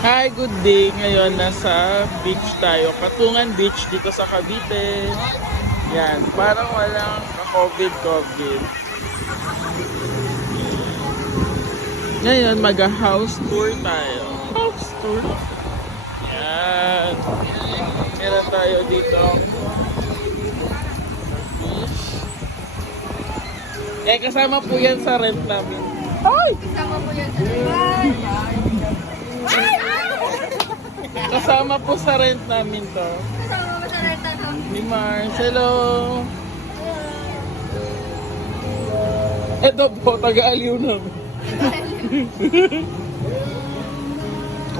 Hi, good day. Ngayon nasa beach tayo. Katungan Beach dito sa Cavite. Yan, parang walang ka-COVID. Ngayon mag-house tour tayo. House tour. Yan. Meron tayo dito. Beach. Eh, kasama po yan sa rent namin. Ay! Kasama po yan sa naman. Kasama po sa rent namin to. Kasama mo sa renta ko. Ni Mars. Hello! Ito po, taga-aliw namin.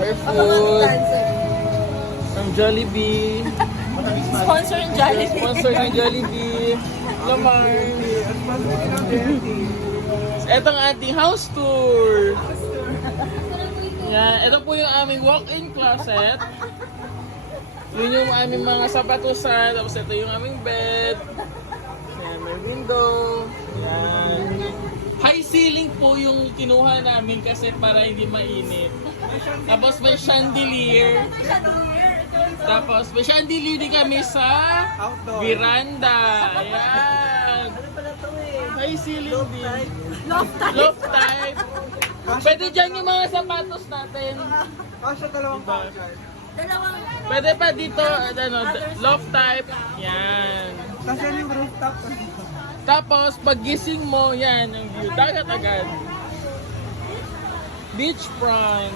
Air food. From Jollibee. Sponsor ng Jollibee. Sponsor ng Jollibee. Hello Mars. Ito ang ating house tour. Yan, ito po yung aming walk-in closet. Yun yung aming mga sapatusan. Tapos ito yung aming bed. Yan, may window. Yan. High ceiling po yung kinuha namin kasi para hindi mainit. Tapos may chandelier. Tapos may chandelier din kami sa veranda. Ayan. High ceiling din. Loft type. Pwede dyan yung mga sapatos natin. Dalawang Pwede pa dito, loft type. Yan. Kasi yung rooftop. Tapos, paggising mo, yan, yung view. Dagat agad. Beachfront.